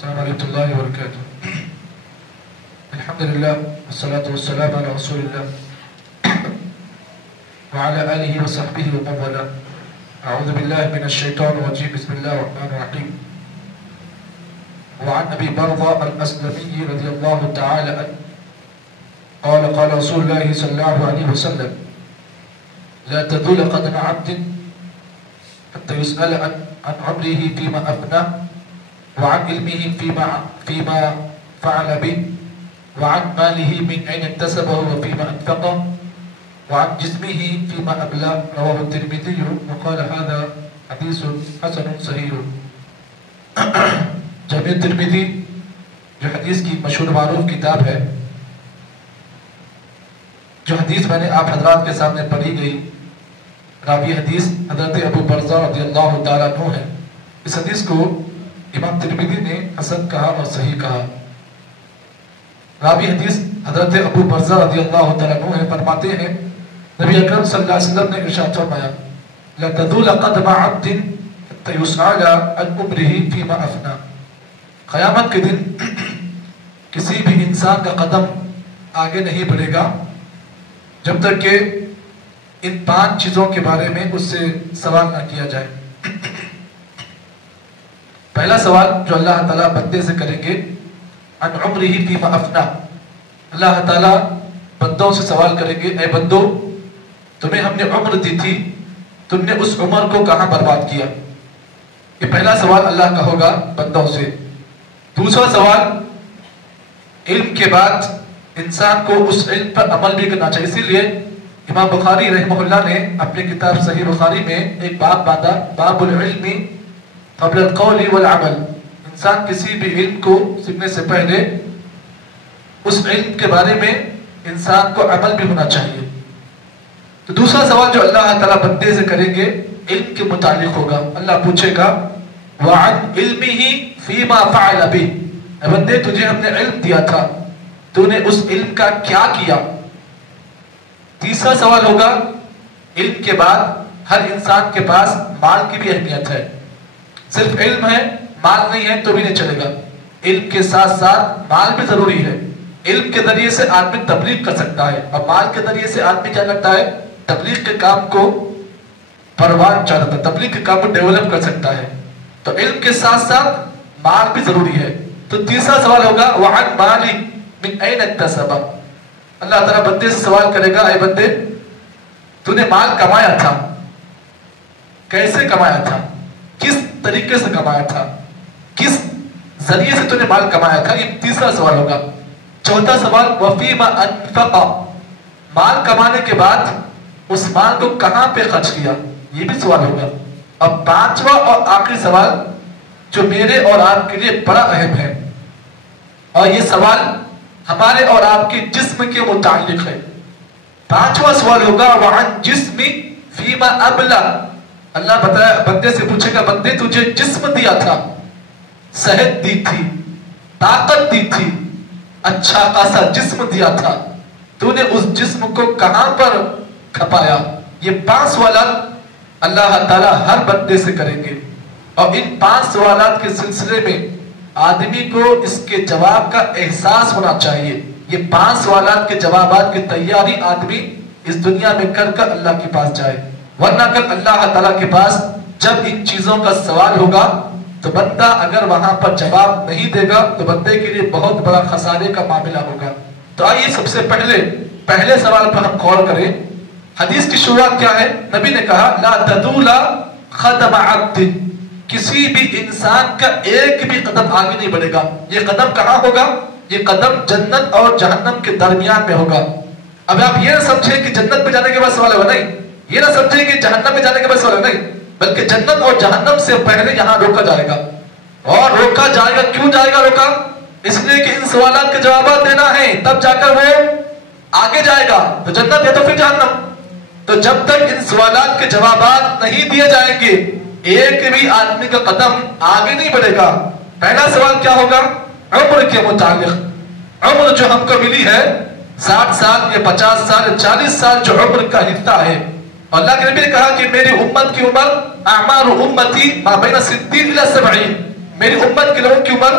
السلام عليكم الله وبركاته. الحمد لله والصلاة والسلام على رسول الله وعلى آله وصحبه ومن والاه. أعوذ بالله من الشيطان الرجيم. بسم الله الرحمن الرحيم. وعن أبي برزة الأسلمي رضي الله تعالى عنه قال قال رسول الله صلى الله عليه وسلم: لا تزول قدم عبد حتى يسأل عن عمره فيما أفناه وعن علمه فيما فعل به وعن ماله من أين اكتسبه وفيما أنفقه وعن جسمه فيما أبلاه. رواه الترمذي وقال هذا حديث حسن صحيح. جامع ترمذی جو حدیث کی مشہور معروف کتاب ہے، جو حدیث میں نے آپ حضرات کے سامنے پڑھی گئی، راوی حدیث حضرت ابو برزہ رضی اللہ تعالیٰ عنہ ہے. اس حدیث کو امام ترمذی نے حسن کہا اور صحیح کہا. راوی حدیث حضرت ابو برزہ رضی اللہ تعالیٰ عنہ ہے، فرماتے ہیں نبی اکرم صلی اللہ علیہ وسلم نے ارشاد فرمایا: لا تزول قدم عبد حتى يسأل عن عمره فيما أفنى. قیامت کے دن کسی بھی انسان کا قدم آگے نہیں بڑھے گا جب تک کہ ان 5 چیزوں کے بارے میں اس سے سوال نہ کیا جائے. پہلا سوال جو اللہ تعالیٰ بندے سے کریں گے، عن عمرہ فیما افنا. اللہ تعالیٰ بندوں سے سوال کریں گے: اے بندو، تمہیں ہم نے عمر دی تھی، تم نے اس عمر کو کہاں برباد کیا؟ یہ پہلا سوال اللہ کا ہوگا بندوں سے. دوسرا سوال، علم کے بعد انسان کو اس علم پر عمل بھی کرنا چاہیے. اسی لیے امام بخاری رحمہ اللہ نے اپنی کتاب صحیح بخاری میں ایک باب باندھا: باب العلم قبل القول والعمل. انسان کسی بھی علم کو سیکھنے سے پہلے اس علم کے بارے میں انسان کو عمل بھی ہونا چاہیے. تو دوسرا سوال جو اللہ تعالیٰ بندے سے کریں گے علم کے متعلق ہوگا. اللہ پوچھے گا: وَعَنْ عِلْمِهِ فِيمَا فَعَلَ بِهِ. اے بندے، تجھے ہم نے علم دیا تھا، تو نے اس علم کا کیا کیا؟ تیسرا سوال ہوگا: علم کے بعد ہر انسان کے پاس مال کی بھی اہمیت ہے. صرف علم ہے، مال نہیں ہے تو بھی نہیں چلے گا. علم کے ساتھ ساتھ مال بھی ضروری ہے. علم کے ذریعے سے آدمی تبلیغ کر سکتا ہے، اور مال کے ذریعے سے آدمی کیا کرتا ہے؟ تبلیغ کے کام کو پروان چڑھتا ہے، تبلیغ کے کام کو ڈیولپ کر سکتا ہے. تو علم کے ساتھ ساتھ مال بھی ضروری ہے. تو تیسرا سوال ہوگا: وَعَنْ مَالِ مِنْ أَيْنَ اكْتَسَبَ. اللہ تعالیٰ بندے سے سوال کرے گا: اے بندے، تو نے مال کمایا تھا، کیسے کمایا تھا؟ کس طریقے سے کمایا تھا؟ کس ذریعے سے تو نے مال کمایا تھا؟ یہ تیسرا سوال ہوگا. چوتھا سوال: وَفِيمَا أَنْفَقَ. مال کمانے کے بعد اس مال کو کہاں پہ خرچ کیا؟ یہ بھی سوال ہوگا. اور پانچواں اور آخری سوال جو میرے اور آپ کے لیے بڑا اہم ہے، اور یہ سوال ہمارے اور آپ کے جسم کے متعلق ہے. پانچواں سوال ہوگا: وَعَنْ جِسْمِ فِيمَا أَبْلَى. اللہ بتایا بندے سے پوچھے گا: بندے، تجھے جسم دیا تھا، صحت دی تھی، طاقت دی تھی، اچھا خاصا جسم دیا تھا، تو نے اس جسم کو کہاں پر کھپایا؟ یہ 5 سوالات اللہ تعالیٰ ہر بندے سے کریں گے. اور ان 5 سوالات کے سلسلے میں آدمی کو اس کے جواب کا احساس ہونا چاہیے. یہ 5 سوالات کے جوابات کی تیاری آدمی اس دنیا میں کر کر اللہ کے پاس جائے. ورنہ کل اللہ تعالیٰ کے پاس جب ان چیزوں کا سوال ہوگا تو بندہ اگر وہاں پر جواب نہیں دے گا تو بندے کے لیے بہت بڑا خسارے کا معاملہ ہوگا. تو آئیے سب سے پہلے سوال پر ہم غور کریں. حدیث کی شروعات کیا ہے؟ نبی نے کہا: لا تزول قدم عبد. کسی بھی انسان کا ایک بھی قدم آگے نہیں بڑھے گا. یہ قدم کہاں ہوگا؟ یہ قدم جنت اور جہنم کے درمیان میں ہوگا. اب آپ یہ نہ سمجھیں کہ جنت میں جانے کے بعد سوال ہوگا، نہیں. یہ نہ سمجھیں کہ جہنم میں جانے کے بعد سوال ہوگا، نہیں. بلکہ جنت اور جہنم سے پہلے یہاں روکا جائے گا. اور روکا جائے گا. کیوں جائے گا روکا؟ اس لیے کہ ان سوالات کے جوابات دینا ہے، تب جا کر وہ آگے جائے گا. تو جنت یا تو پھر جہنم. تو جب تک ان سوالات کے جوابات نہیں دیے جائیں گے ایک بھی آدمی کا قدم آگے نہیں بڑھے گا. پہلا سوال کیا ہوگا؟ عمر کے متعلق. عمر جو ہم کو ملی ہے 60 سال یا 50 سال یا 40 سال جو عمر کا حصہ ہے. اللہ کے نبی نے کہا کہ میری امت کی عمر اعمار امتی ما بین 60 الی 70. میری امت کے لوگوں کی عمر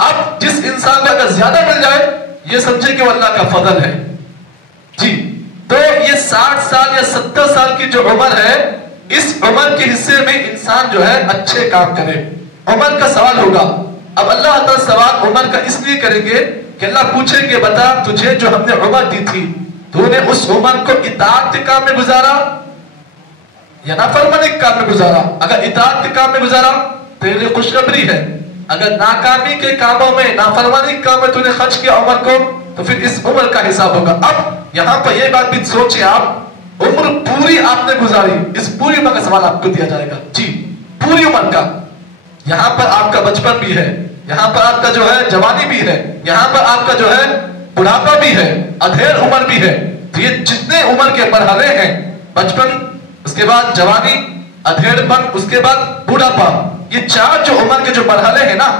اب جس انسان کو اگر زیادہ مل جائے یہ سمجھے کہ وہ اللہ کا فضل ہے. جی تو یہ 60 سال یا 70 سال کی جو عمر ہے اس عمر کے حصے میں انسان جو ہے اچھے کام کرے. عمر کا سوال ہوگا. اب اللہ تعالیٰ سوال عمر کا اس لیے کریں گے کہ اللہ پوچھیں کہ بتا تجھے جو ہم نے عمر دی تھی تو نے اس عمر کو اطاعت کے کام میں گزارا یا نافرمانی کے کام میں گزارا؟ اگر اطاعت کے کام میں گزارا تیرے لیے خوشخبری ہے. اگر ناکامی کے کاموں میں نافرمانی کے کام میں تو نے خرچ کیا عمر کو تو پھر اس عمر کا حساب ہوگا. اب یہاں پر یہ بات بھی سوچیں آپ، عمر پوری آپ نے گزاری، اس پوری عمر کا سوال آپ کو دیا جائے گا. جی پوری عمر کا. یہاں پر آپ کا بچپن بھی ہے، یہاں پر آپ کا جو ہے جوانی بھی ہے، یہاں پر آپ کا جو ہے بڑھاپا بھی ہے، ادھیر عمر بھی ہے. تو یہ جتنے عمر کے مرحلے ہیں، بچپن، اس کے بعد جوانی، ادھیر پن، اس کے بعد بڑھاپا، یہ چار جو عمر کے جو مرحلے ہیں نا،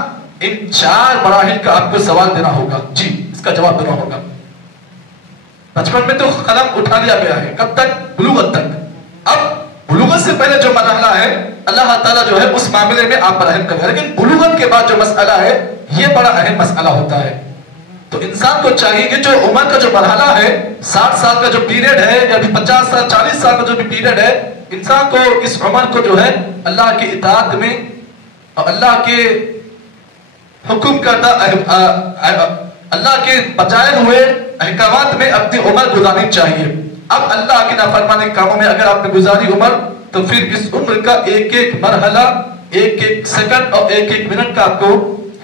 ان چار مراحل کا آپ کو سوال دینا ہوگا. جی اس کا جواب دینا ہوگا. بچپن میں تو قلم اٹھا لیا گیا ہے، کب تک؟ بلوغت تک. اب بلوغت سے پہلے جو مرحلہ ہے اللہ تعالیٰ جو ہے اس معاملے میں آپ پر رحم کرے. لیکن بلوغت کے بعد جو مسئلہ ہے یہ بڑا اہم مسئلہ ہوتا ہے. تو انسان کو چاہیے کہ جو عمر کا جو مرحلہ ہے، 60 سال کا جو پیریڈ ہے یا 50 سال 40 سال کا جو بھی پیریڈ ہے، انسان کو اس عمر کو جو ہے اللہ کی اطاعت میں اور اللہ کے حکم کردہ اللہ کے بتائے ہوئے احکامات میں اپنی عمر گزارنی چاہیے. اب اللہ کے نافرمانی کے کاموں میں اگر آپ نے گزاری عمر تو پھر اس عمر کا ایک ایک مرحلہ، ایک ایک سیکنڈ اور ایک ایک منٹ کا آپ کو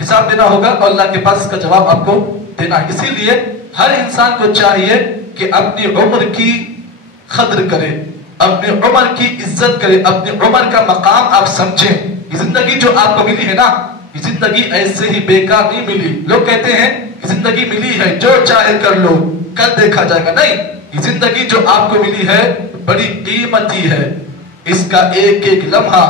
حساب دینا ہوگا اور اللہ کے پاس اس کا جواب آپ کو دینا ہے. اسی لیے ہر انسان کو چاہیے کہ اپنی عمر کی قدر کرے، اپنی عمر کی عزت کرے، اپنی عمر کا مقام آپ سمجھیں. یہ زندگی جو آپ کو ملی ہے نا، یہ زندگی ایسے ہی بیکار نہیں ملی. لوگ کہتے ہیں کہ زندگی ملی ہے جو چاہے کر لو کل دیکھا جائے گا. نہیں، یہ زندگی جو آپ کو ملی ہے بڑی قیمتی ہے. اس کا ایک ایک لمحہ،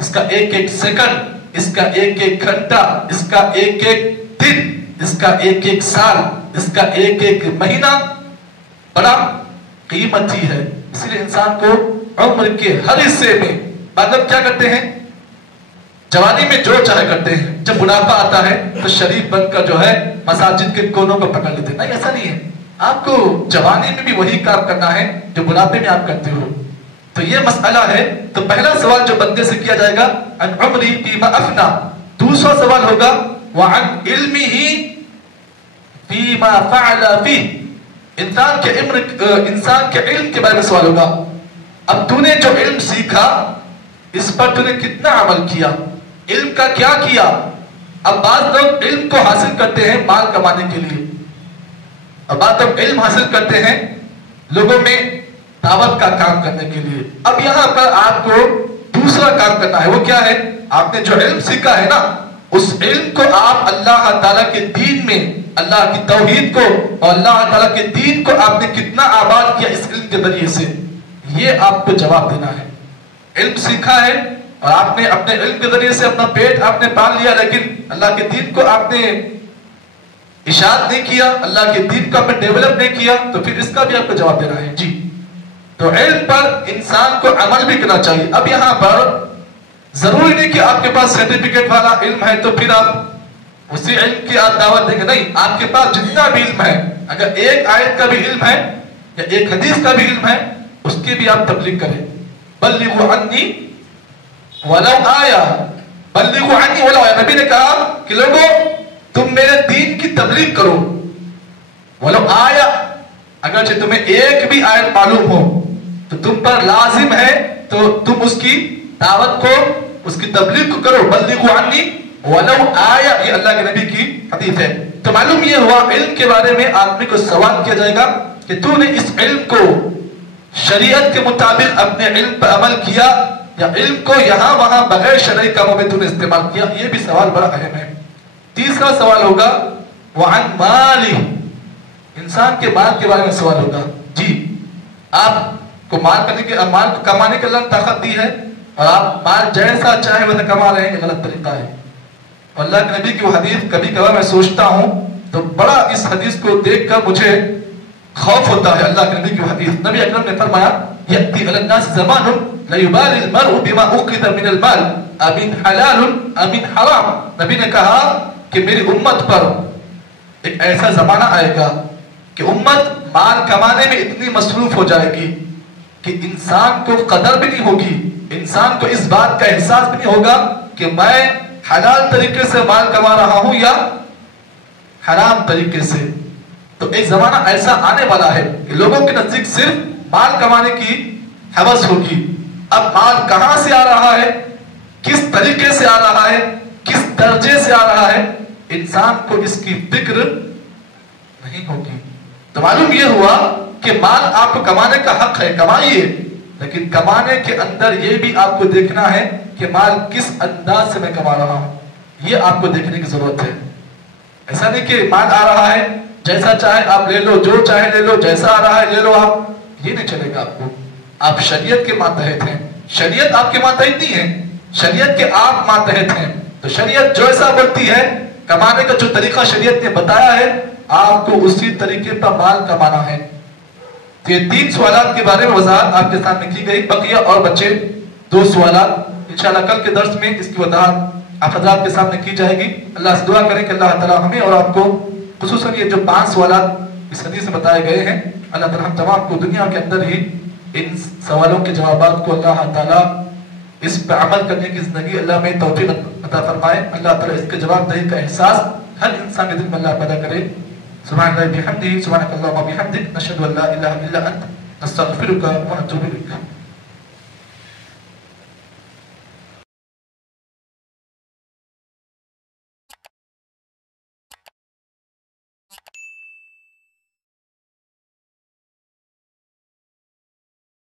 اس کا ایک ایک سیکنڈ، اس کا ایک ایک گھنٹہ، اس کا ایک ایک دن، اس کا ایک ایک سال، اس کا ایک ایک مہینہ بڑا قیمتی ہے. اس لیے انسان کو عمر کے ہر حصے میں مطلب کیا کرتے ہیں، جوانی میں جو چاہے کرتے ہیں، جب بڑھاپا آتا ہے تو شریف بن کر جو ہے مساجد کے کونوں کو پکڑ لیتے ہیں. نہیں، ایسا نہیں ہے. آپ کو جوانی میں بھی وہی کام کرنا ہے جو بڑھاپے میں آپ کرتے ہو. تو یہ مسئلہ ہے. تو پہلا سوال جو بندے سے کیا جائے گا عن عمری فیما افنا. دوسرا سوال ہوگا وعن علمہ فیما فعل فیہ. انسان کے علم کے بارے میں سوال ہوگا. اب تو نے جو علم سیکھا اس پر تو نے کتنا عمل کیا، علم کا کیا کیا. اب بعض لوگ علم کو حاصل کرتے ہیں مال کمانے کے لیے، اور بعض لوگ علم حاصل کرتے ہیں لوگوں میں دعوت کا کام کرنے کے لیے. اب یہاں پر آپ کو دوسرا کام کرنا ہے. وہ کیا ہے؟ آپ نے جو علم سیکھا ہے نا، اس علم کو آپ اللہ تعالیٰ کے دین میں، اللہ کی توحید کو اور اللہ تعالیٰ کے دین کو آپ نے کتنا آباد کیا اس علم کے ذریعے سے، یہ آپ کو جواب دینا ہے. علم سیکھا ہے اور آپ نے اپنے علم کے ذریعے سے اپنا پیٹ آپ نے پال لیا، لیکن اللہ کے دین کو آپ نے اشاعت نہیں کیا، اللہ کے دین کو آپ نے ڈیولپ نہیں کیا، تو پھر اس کا بھی آپ کو جواب دینا ہے. جی تو علم پر انسان کو عمل بھی کرنا چاہیے. اب یہاں پر ضروری نہیں کہ آپ کے پاس سرٹیفکیٹ والا علم ہے تو پھر آپ اسی علم کی آپ دعوت دیں گے. نہیں، آپ کے پاس جتنا بھی علم ہے، اگر ایک آیت کا بھی علم ہے یا ایک حدیث کا بھی علم ہے، اس کی بھی آپ تبلیغ کریں. بلغوا عنی ولو آیا، بلغوا عنی ولو آیا. نبی نے کہا کہ لوگوں تم میرے دین کی تبلیغ کرو، ولو آیا، اگرچہ تمہیں ایک بھی آیت معلوم ہو تو تم پر لازم ہے تو تم اس کی دعوت کو، اس کی تبلیغ کو کرو. بلغوا عنی ولو آیا، یہ اللہ کے نبی کی حدیث ہے. تو معلوم یہ ہوا علم کے بارے میں آدمی کو سوال کیا جائے گا کہ تو نے اس علم کو شریعت کے مطابق اپنے علم پر عمل کیا یا علم کو یہاں وہاں بغیر شرعی کاموں میں تو نے استعمال کیا. یہ بھی سوال بڑا اہم ہے. تیسرا سوال ہوگا وعن مالی، انسان کے مال کے بارے میں سوال ہوگا. جی آپ کو مال کمانے کے اللہ طاقت دی ہے اور آپ مال جیسا چاہے ویسا کما رہے ہیں، یہ غلط طریقہ ہے. اور اللہ کے نبی کی وہ حدیث کبھی کبھار میں سوچتا ہوں تو بڑا اس حدیث کو دیکھ کر مجھے خوف ہوتا ہے. اللہ کے نبی کی حدیث، نبی اکرم نے فرمایا یأتی علی الناس زمان لیبالی المرء بما اخذ من المال امن حلال امن حرام. نبی نے کہا کہ میری امت پر ایک ایسا زمانہ آئے گا کہ امت مال کمانے میں اتنی مصروف ہو جائے گی کہ انسان کو قدر بھی نہیں ہوگی, انسان کو اس بات کا احساس بھی نہیں ہوگا کہ میں حلال طریقے سے مال کما رہا ہوں یا حرام طریقے سے. تو ایک زمانہ ایسا آنے والا ہے کہ لوگوں کے نزدیک صرف مال کمانے کی حوث ہوگی. اب مال کہاں سے آ رہا ہے, کس طریقے سے آ رہا ہے, کس درجے سے آ رہا ہے, انسان کو اس کی فکر نہیں ہوگی. تو معلوم یہ ہوا کہ مال آپ کو کمانے کا حق ہے, کمائیے, لیکن کمانے کے اندر یہ بھی آپ کو دیکھنا ہے کہ مال کس انداز سے میں کما رہا ہوں, یہ آپ کو دیکھنے کی ضرورت ہے. ایسا نہیں کہ مال آ رہا ہے جیسا چاہے آپ لے لو, جو چاہے لے لو, جیسا آ رہا ہے لے لو آپ, یہ نہیں چلے گا آپ کو. آپ شریعت کے ماتحت ہیں, شریعت آپ کے ماتحت نہیں ہے, شریعت کے آپ ماتحت ہیں. تو شریعت جو ایسا بولتی ہے, کمانے کا جو طریقہ شریعت نے بتایا ہے, آپ کو اسی طریقے پر مال کمانا ہے. تو یہ 3 سوالات کے بارے میں وضاحت آپ کے سامنے کی گئی. بقیہ اور بچے 2 سوالات انشاءاللہ کل کے درس میں اس کی وضاحت آپ حضرات کے سامنے کی جائے گی. اللہ سے دعا کریں کہ اللہ تعالیٰ ہمیں اور آپ کو خصوصاً یہ جو 5 سوالات اس حدیث میں بتائے گئے ہیں, اللہ تعالیٰ ہم تمام کو دنیا کے اندر ہی ان سوالوں کے جوابات کو اللہ تعالیٰ اس پہ عمل کرنے کی زندگی اللہ میں توفیق عطا فرمائے. اللہ تعالیٰ اس کے جواب دہی کا احساس ہر انسان کے دل میں اللہ پیدا کرے. سبحان اللہ بحمدہ, سبحانک اللہم وبحمدک, نشہد ان لا الہ الا انت, نستغفرک ونتوب الیک.